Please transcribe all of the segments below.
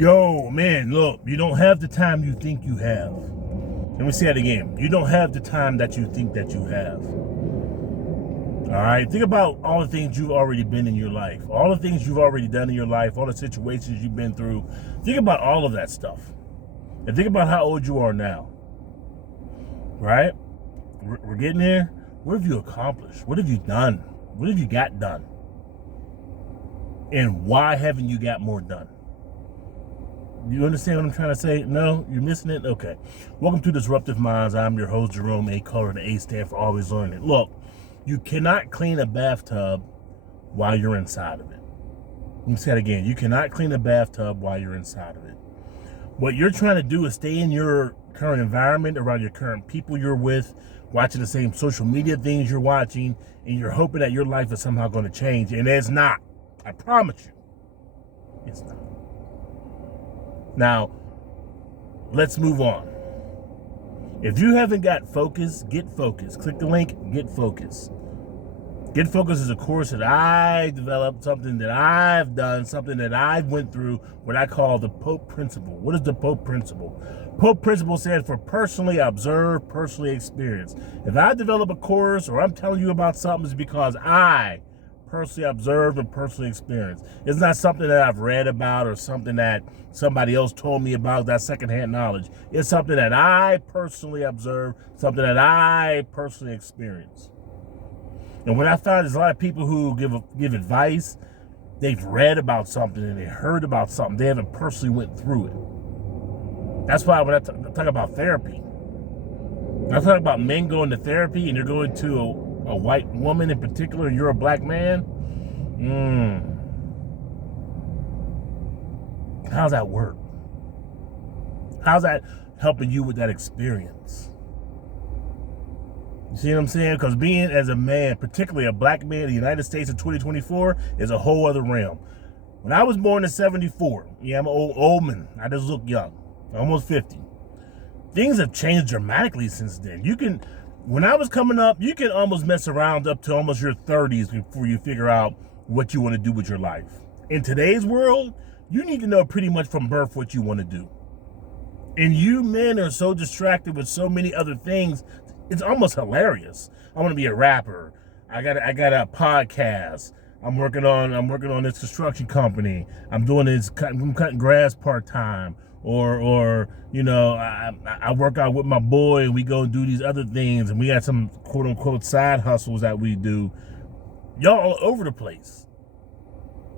Yo, man, look, you don't have the time you think you have. Let me say that again. You don't have the time that you think that you have. All right? Think about all the things you've already been in your life, all the things you've already done in your life, all the situations you've been through. Think about all of that stuff. And think about how old you are now. Right? We're getting there. What have you accomplished? What have you done? What have you got done? And why haven't you got more done? You understand what I'm trying to say? No? You're missing it? Okay. Welcome to Disruptive Minds. I'm your host, Jerome A. Color. The A stand for always learning. Look, you cannot clean a bathtub while you're inside of it. Let me say that again. You cannot clean a bathtub while you're inside of it. What you're trying to do is stay in your current environment, around your current people you're with, watching the same social media things you're watching, and you're hoping that your life is somehow going to change. And it's not. I promise you. It's not. Now, let's move on. If you haven't got focus, get focus. Click the link, get focus. Get focus is a course that I developed, something that I've done, something that I've went through, what I call the Pope Principle. What is the Pope Principle? Pope Principle stands for personally observe, personally experience. If I develop a course or I'm telling you about something, it's because I personally observed and personally experienced. It's not something that I've read about or something that somebody else told me about, that secondhand knowledge. It's something that I personally observed, something that I personally experienced. And what I found is a lot of people who give advice, they've read about something and they heard about something, they haven't personally went through it. That's why when I talk about therapy, I talk about men going to therapy and they're going to a white woman in particular, and you're a black man. How's that work? How's that helping you with that experience? You see what I'm saying? Because being as a man, particularly a black man in the United States in 2024, is a whole other realm. When I was born in 74, yeah, I'm an old man. I just look young, almost 50. Things have changed dramatically since then. When I was coming up, you can almost mess around up to almost your 30s before you figure out what you want to do with your life. In today's world, you need to know pretty much from birth what you want to do. And you men are so distracted with so many other things, it's almost hilarious. I want to be a rapper. I got a podcast. I'm working on this construction company. I'm doing this. I'm cutting grass part-time. Or you know, I work out with my boy and we go and do these other things, and we got some quote unquote side hustles that we do. Y'all all over the place.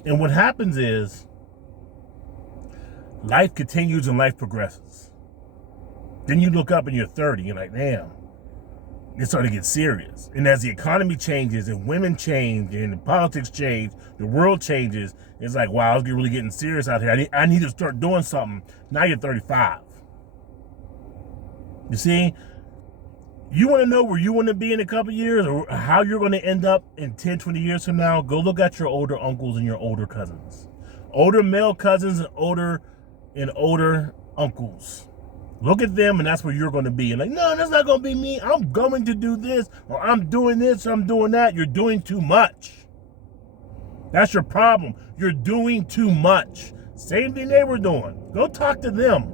And what happens is life continues and life progresses. Then you look up and you're 30, you're like, damn, it's starting to get serious. And as the economy changes and women change and the politics change, the world changes, it's like, wow, it's really getting serious out here. I need to start doing something. Now you're 35. You see, you want to know where you want to be in a couple of years or how you're going to end up in 10, 20 years from now? Go look at your older uncles and your older cousins. Older male cousins and older uncles. Look at them, and that's where you're going to be. And like, no, that's not going to be me. I'm going to do this, or I'm doing this, or I'm doing that. You're doing too much. That's your problem. You're doing too much. Same thing they were doing. Go talk to them.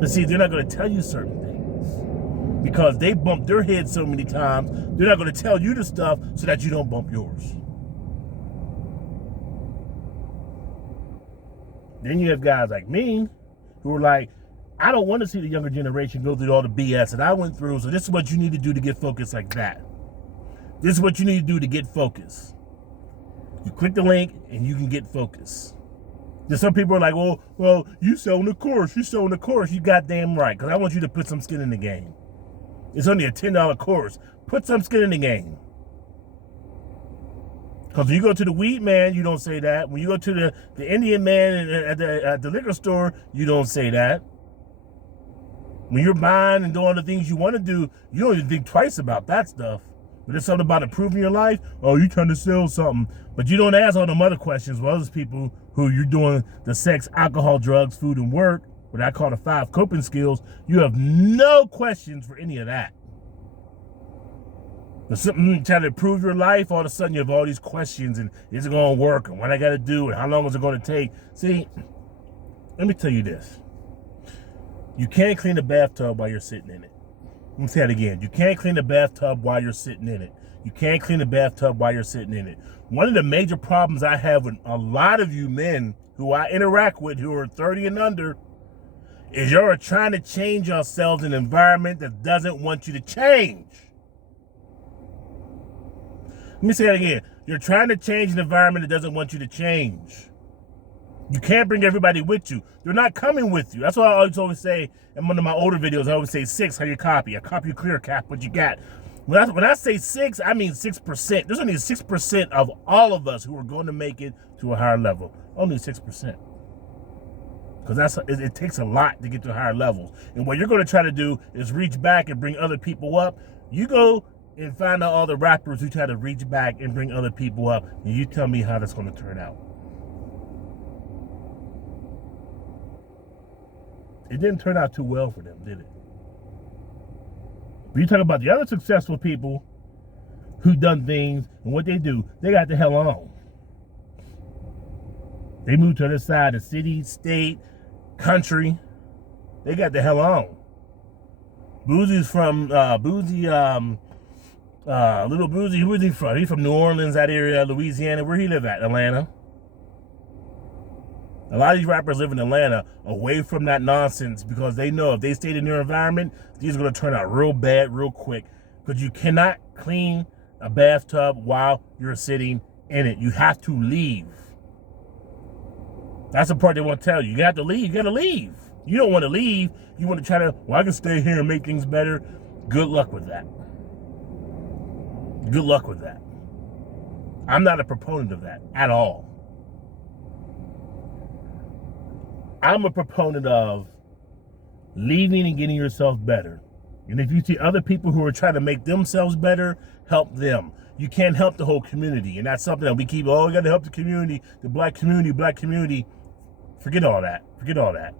But see, they're not going to tell you certain things because they bumped their head so many times. They're not going to tell you the stuff so that you don't bump yours. Then you have guys like me who are like, I don't want to see the younger generation go through all the BS that I went through, so this is what you need to do to get focused like that. This is what you need to do to get focused. You click the link and you can get focused. Then some people are like, well, you selling the course. You goddamn right, because I want you to put some skin in the game. It's only a $10 course. Put some skin in the game. Because when you go to the weed man, you don't say that. When you go to the Indian man at the liquor store, you don't say that. When you're buying and doing all the things you want to do, you don't even think twice about that stuff. But it's something about improving your life. Oh, you're trying to sell something. But you don't ask all them other questions with other people who you're doing the sex, alcohol, drugs, food, and work, what I call the 5 coping skills. You have no questions for any of that. But something trying to improve your life, all of a sudden you have all these questions, and is it going to work, and what I got to do, and how long is it going to take? See, Let me tell you this. You can't clean the bathtub while you're sitting in it. Let me say that again. You can't clean the bathtub while you're sitting in it. You can't clean the bathtub while you're sitting in it. One of the major problems I have with a lot of you men who I interact with who are 30 and under is you're trying to change yourselves in an environment that doesn't want you to change. Let me say that again. You're trying to change an environment that doesn't want you to change. You can't bring everybody with you. They're not coming with you. That's why I always say in one of my older videos, I always say 6, how you copy. I copy, clear, cap what you got. When I say 6, I mean 6%. There's only 6% of all of us who are going to make it to a higher level. Only 6%. Because it takes a lot to get to higher levels. And what you're going to try to do is reach back and bring other people up. You go and find out all the rappers who try to reach back and bring other people up, and you tell me how that's going to turn out. It didn't turn out too well for them, did it? But you talk about the other successful people who done things, and what they do, they got the hell on. They moved to the other side of the city, state, country. They got the hell on. Boozy's from Little Boozy. Where's he from? He's from New Orleans, that area, Louisiana. Where he live at? Atlanta. A lot of these rappers live in Atlanta away from that nonsense because they know if they stayed in their environment, these are going to turn out real bad real quick. Because you cannot clean a bathtub while you're sitting in it. You have to leave. That's the part they want to tell you. You got to leave. You got to leave. You don't want to leave. You want to try to, well, I can stay here and make things better. Good luck with that. Good luck with that. I'm not a proponent of that at all. I'm a proponent of leaving and getting yourself better. And if you see other people who are trying to make themselves better, help them. You can't help the whole community. And that's something that we keep, we got to help the community, the black community. Forget all that. Forget all that.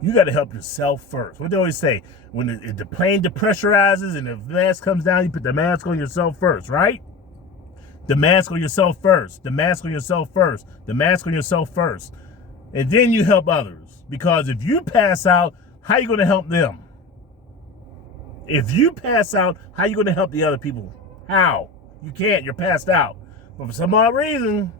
You got to help yourself first. What they always say, when the plane depressurizes and the mask comes down, you put the mask on yourself first, right? The mask on yourself first. The mask on yourself first. The mask on yourself first. And then you help others. Because if you pass out, how are you going to help them? If you pass out, how are you going to help the other people? How? You can't. You're passed out. But for some odd reason,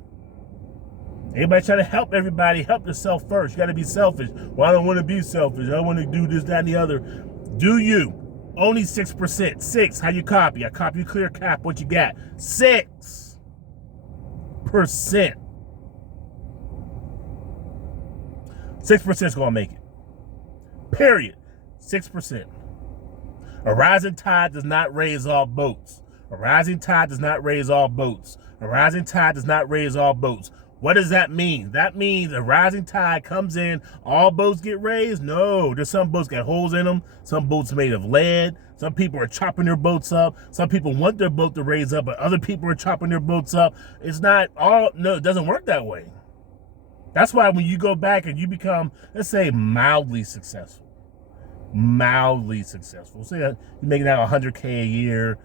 everybody try to help everybody. Help yourself first. You got to be selfish. Well, I don't want to be selfish. I want to do this, that, and the other. Do you? Only 6%. 6. How you copy? I copy, clear, cap. What you got? 6%. 6% is going to make it. Period. 6%. A rising tide does not raise all boats. A rising tide does not raise all boats. A rising tide does not raise all boats. What does that mean? That means a rising tide comes in, all boats get raised? No, there's some boats got holes in them. Some boats made of lead. Some people are chopping their boats up. Some people want their boat to raise up, but other people are chopping their boats up. It's not all, no, it doesn't work that way. That's why when you go back and you become, let's say, mildly successful. Say you're making out $100K a year,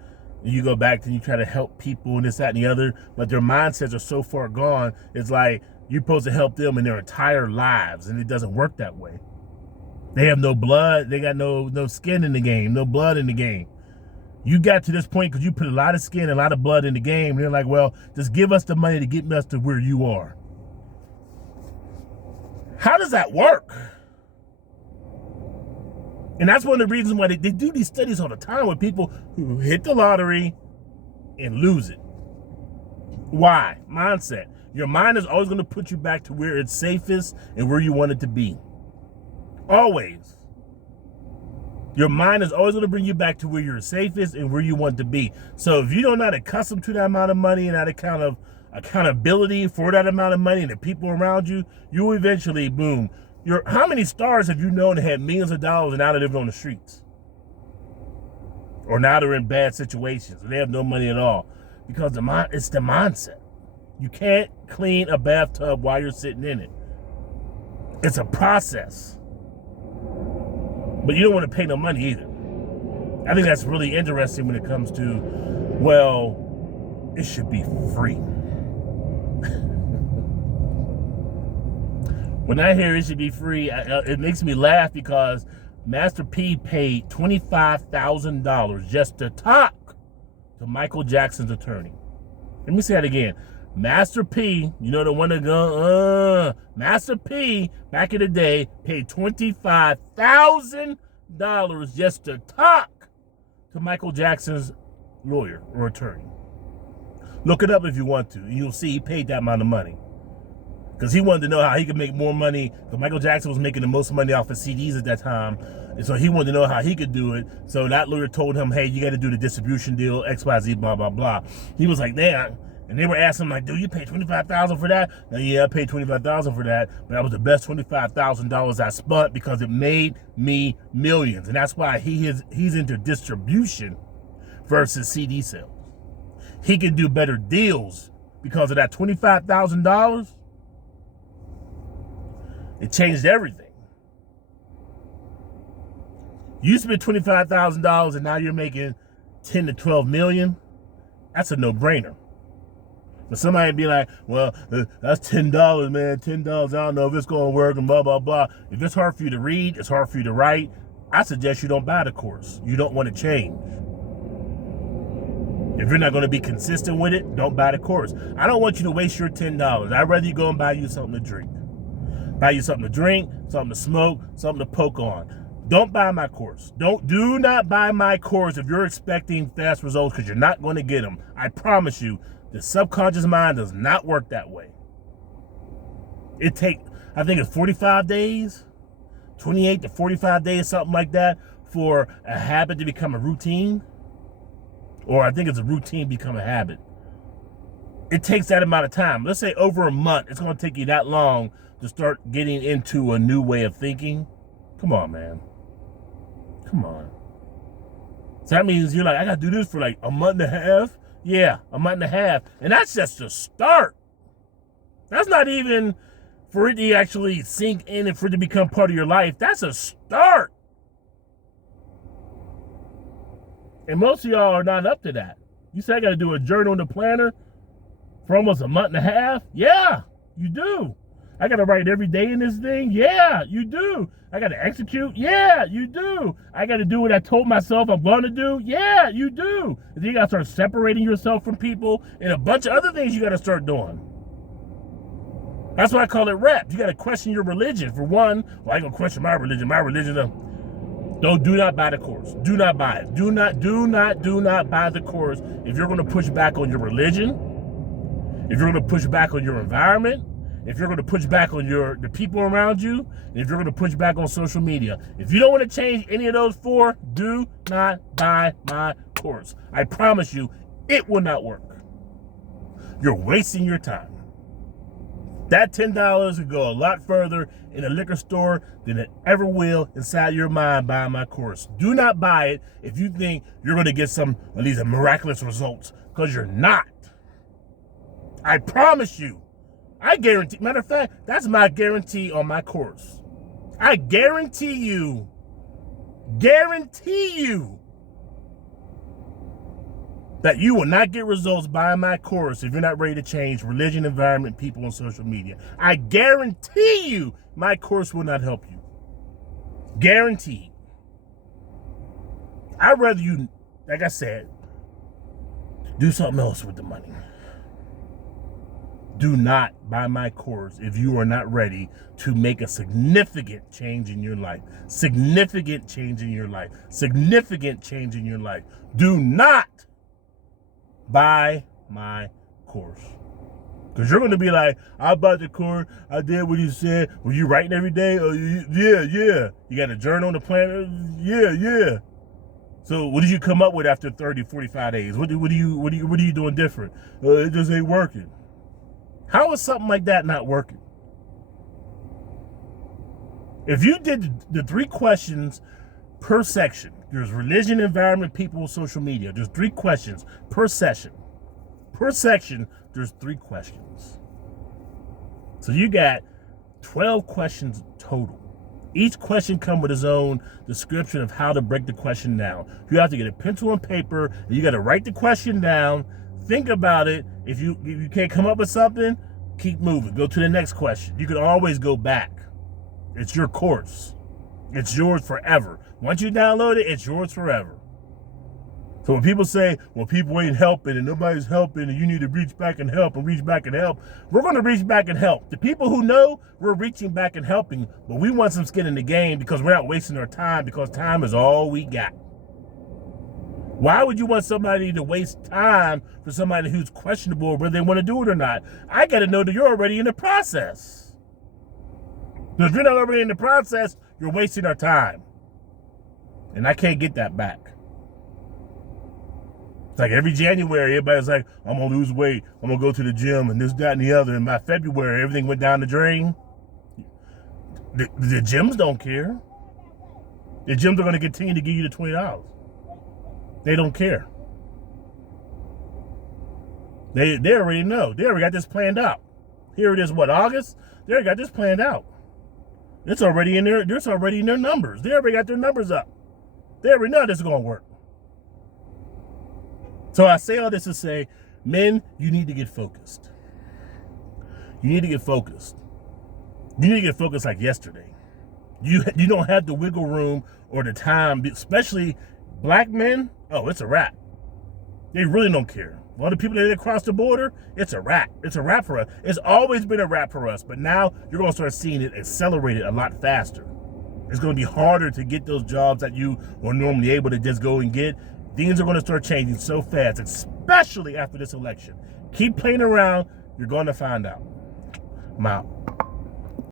and you go back and you try to help people and this, that, and the other, but their mindsets are so far gone, it's like you're supposed to help them in their entire lives, and it doesn't work that way. They have no blood, they got no skin in the game, no blood in the game. You got to this point because you put a lot of skin and a lot of blood in the game, and they're like, well, just give us the money to get us to where you are. How does that work? And that's one of the reasons why they do these studies all the time with people who hit the lottery and lose it. Why? Mindset. Your mind is always going to put you back to where it's safest and where you want it to be. Always. Your mind is always going to bring you back to where you're safest and where you want to be. So if you're not accustomed to that amount of money and that kind of accountability for that amount of money and the people around you, you will eventually, boom. How many stars have you known that had millions of dollars and now they live on the streets? Or now they're in bad situations and they have no money at all? Because it's the mindset. You can't clean a bathtub while you're sitting in it. It's a process. But you don't want to pay no money either. I think that's really interesting when it comes to, well, it should be free. When I hear it should be free, it makes me laugh because Master P paid $25,000 just to talk to Michael Jackson's attorney. Let me say that again. Master P, you know the one that go, Master P, back in the day, paid $25,000 just to talk to Michael Jackson's lawyer or attorney. Look it up if you want to, and you'll see he paid that amount of money. Because he wanted to know how he could make more money, because Michael Jackson was making the most money off of CDs at that time, and so he wanted to know how he could do it. So that lawyer told him, hey, you got to do the distribution deal, XYZ, blah, blah, blah. He was like, damn. And they were asking him, like, dude, you paid $25,000 for that? And yeah, I paid $25,000 for that, but that was the best $25,000 I spent because it made me millions. And that's why he's into distribution versus CD sales. He can do better deals because of that $25,000. It changed everything. You spent $25,000 and now you're making 10 to 12 million. That's a no-brainer. But somebody be like, well, that's $10, man. $10, I don't know if it's going to work and blah, blah, blah. If it's hard for you to read, it's hard for you to write, I suggest you don't buy the course. You don't want to change. If you're not going to be consistent with it, don't buy the course. I don't want you to waste your $10. I'd rather you go and buy you something to drink. Buy you something to drink, something to smoke, something to poke on. Don't buy my course. Do not buy my course if you're expecting fast results, because you're not going to get them. I promise you, the subconscious mind does not work that way. I think it's 45 days, 28 to 45 days, something like that, for a habit to become a routine. Or I think it's a routine become a habit. It takes that amount of time. Let's say over a month, it's going to take you that long to start getting into a new way of thinking. Come on, man. Come on. So that means you're like, I got to do this for like a month and a half. Yeah, a month and a half. And that's just a start. That's not even for it to actually sink in and for it to become part of your life. That's a start. And most of y'all are not up to that. You say I got to do a journal and a planner for almost a month and a half? Yeah, you do. I got to write every day in this thing? Yeah, you do. I got to execute? Yeah, you do. I got to do what I told myself I'm going to do? Yeah, you do. And then you got to start separating yourself from people and a bunch of other things you got to start doing. That's why I call it reps. You got to question your religion. For one, well, I ain't going to question my religion. My religion, do not buy the course. Do not buy it. Do not buy the course if you're going to push back on your religion, if you're going to push back on your environment, if you're going to push back on the people around you, and if you're going to push back on social media. If you don't want to change any of those four, do not buy my course. I promise you, it will not work. You're wasting your time. That $10 would go a lot further in a liquor store than it ever will inside your mind buying my course. Do not buy it if you think you're going to get some of these miraculous results, because you're not. I promise you. I guarantee, matter of fact, that's my guarantee on my course. I guarantee you that you will not get results buying my course if you're not ready to change religion, environment, people, and social media. I guarantee you my course will not help you. Guaranteed. I'd rather you, like I said, do something else with the money. Do not buy my course if you are not ready to make a significant change in your life. Significant change in your life. Significant change in your life. Do not buy my course. Because you're going to be like, I bought the course. I did what he said. Were you writing every day? Oh, yeah. You got a journal on the planner? Yeah. So what did you come up with after 30, 45 days? What are you doing different? It just ain't working. How is something like that not working? If you did the 3 questions per section, there's religion, environment, people, social media. There's 3 questions per session. Per section, there's 3 questions. So you got 12 questions total. Each question comes with its own description of how to break the question down. You have to get a pencil and paper, and you got to write the question down. Think about it. If you can't come up with something, Keep moving. Go to the next question. You can always go back. It's your course. It's yours forever. Once you download it, it's yours forever. So when people say, well, people ain't helping and nobody's helping and you need to reach back and help, we're going to reach back and help. The people who know, we're reaching back and helping, but we want some skin in the game because we're not wasting our time, because time is all we got. Why would you want somebody to waste time for somebody who's questionable whether they want to do it or not? I got to know that you're already in the process. Because if you're not already in the process, you're wasting our time. And I can't get that back. It's like every January, everybody's like, I'm going to lose weight. I'm going to go to the gym and this, that, and the other. And by February, everything went down the drain. The gyms don't care. The gyms are going to continue to give you the $20. They don't care. They already know. They already got this planned out. Here it is, what, August? They already got this planned out. It's already in there. It's already in their numbers. They already got their numbers up. They already know this is going to work. So I say all this to say, men, you need to get focused. You need to get focused. You need to get focused like yesterday. You don't have the wiggle room or the time, especially black men. Oh, it's a wrap. They really don't care. All the people that cross the border, it's a wrap. It's a wrap for us. It's always been a wrap for us, but now you're going to start seeing it accelerated a lot faster. It's going to be harder to get those jobs that you were normally able to just go and get. Things are going to start changing so fast, especially after this election. Keep playing around. You're going to find out. I'm out.